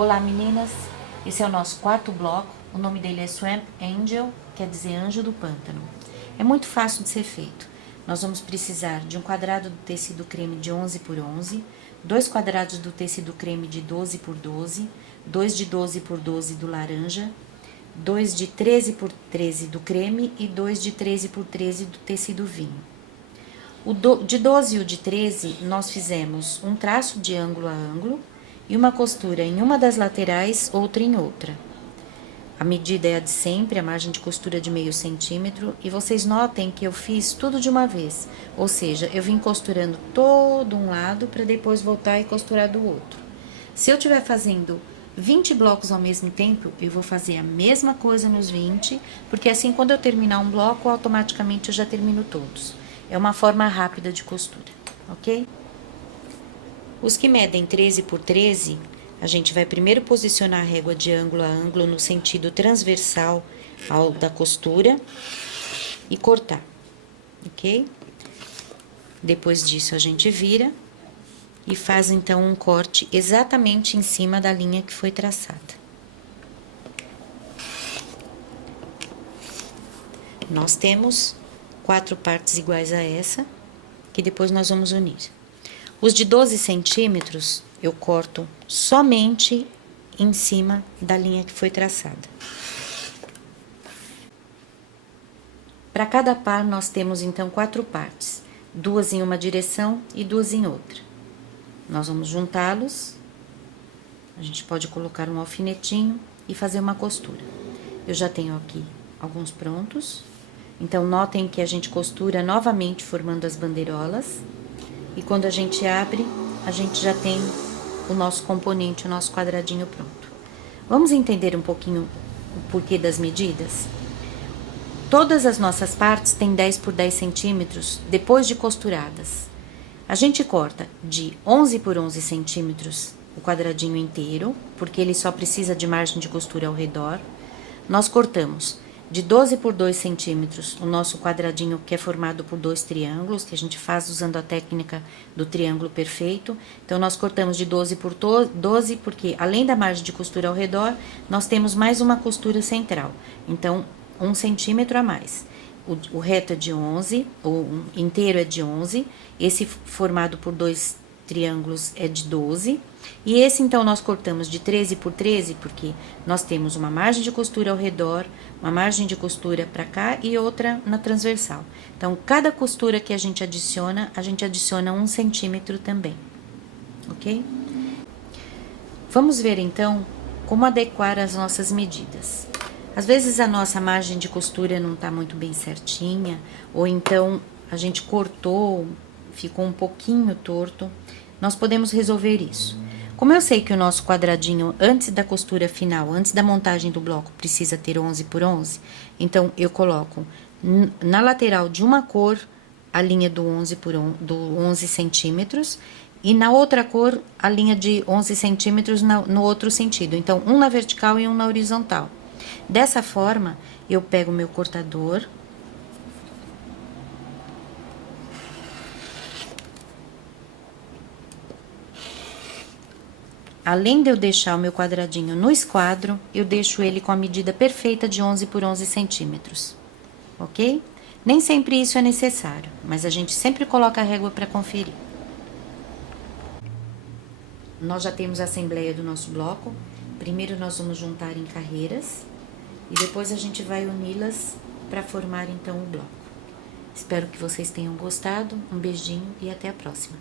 Olá meninas, esse é o nosso quarto bloco, o nome dele é Swamp Angel, quer dizer anjo do pântano. É muito fácil de ser feito. Nós vamos precisar de um quadrado do tecido creme de 11 por 11, 2 quadrados do tecido creme de 12 por 12, 2 de 12 por 12 do laranja, 2 de 13 por 13 do creme e 2 de 13 por 13 do tecido vinho. De 12 e o de 13, nós fizemos um traço de ângulo a ângulo e uma costura em uma das laterais, outra em outra. A medida é a de sempre, a margem de costura de meio centímetro, e vocês notem que eu fiz tudo de uma vez, ou seja, eu vim costurando todo um lado para depois voltar e costurar do outro. Se eu estiver fazendo 20 blocos ao mesmo tempo, eu vou fazer a mesma coisa nos 20, porque assim quando eu terminar um bloco, automaticamente eu já termino todos. É uma forma rápida de costura, ok? Os que medem 13 por 13, a gente vai primeiro posicionar a régua de ângulo a ângulo no sentido transversal ao da costura e cortar, ok? Depois disso, a gente vira e faz então um corte exatamente em cima da linha que foi traçada. Nós temos 4 partes iguais a essa, que depois nós vamos unir. Os de 12 centímetros, eu corto somente em cima da linha que foi traçada. Para cada par, nós temos então 4 partes, 2 em uma direção e 2 em outra. Nós vamos juntá-los, a gente pode colocar um alfinetinho e fazer uma costura. Eu já tenho aqui alguns prontos, então notem que a gente costura novamente formando as bandeirolas. E quando a gente abre, a gente já tem o nosso componente, o nosso quadradinho pronto. Vamos entender um pouquinho o porquê das medidas? Todas as nossas partes têm 10 por 10 centímetros depois de costuradas. A gente corta de 11 por 11 centímetros o quadradinho inteiro, porque ele só precisa de margem de costura ao redor. Nós cortamos de 12 por 2 centímetros, o nosso quadradinho que é formado por 2 triângulos, que a gente faz usando a técnica do triângulo perfeito. Então, nós cortamos de 12 por 12, porque além da margem de costura ao redor, nós temos mais uma costura central. Então, 1 centímetro a mais. O reto é de 11, o inteiro é de 11, esse formado por 2 triângulos é de 12, e esse então nós cortamos de 13 por 13, porque nós temos uma margem de costura ao redor, uma margem de costura para cá e outra na transversal. Então, cada costura que a gente adiciona 1 centímetro também, ok? Vamos ver então como adequar as nossas medidas. Às vezes a nossa margem de costura não tá muito bem certinha, ou então a gente cortou, ficou um pouquinho torto. Nós podemos resolver isso. Como eu sei que o nosso quadradinho, antes da costura final, antes da montagem do bloco, precisa ter 11 por 11, então eu coloco na lateral de uma cor a linha do 11 centímetros e na outra cor a linha de 11 centímetros no outro sentido. Então, um na vertical e um na horizontal. Dessa forma, eu pego o meu cortador, além de eu deixar o meu quadradinho no esquadro, eu deixo ele com a medida perfeita de 11 por 11 centímetros, ok? Nem sempre isso é necessário, mas a gente sempre coloca a régua para conferir. Nós já temos a assembleia do nosso bloco. Primeiro nós vamos juntar em carreiras e depois a gente vai uni-las para formar então o bloco. Espero que vocês tenham gostado, um beijinho e até a próxima.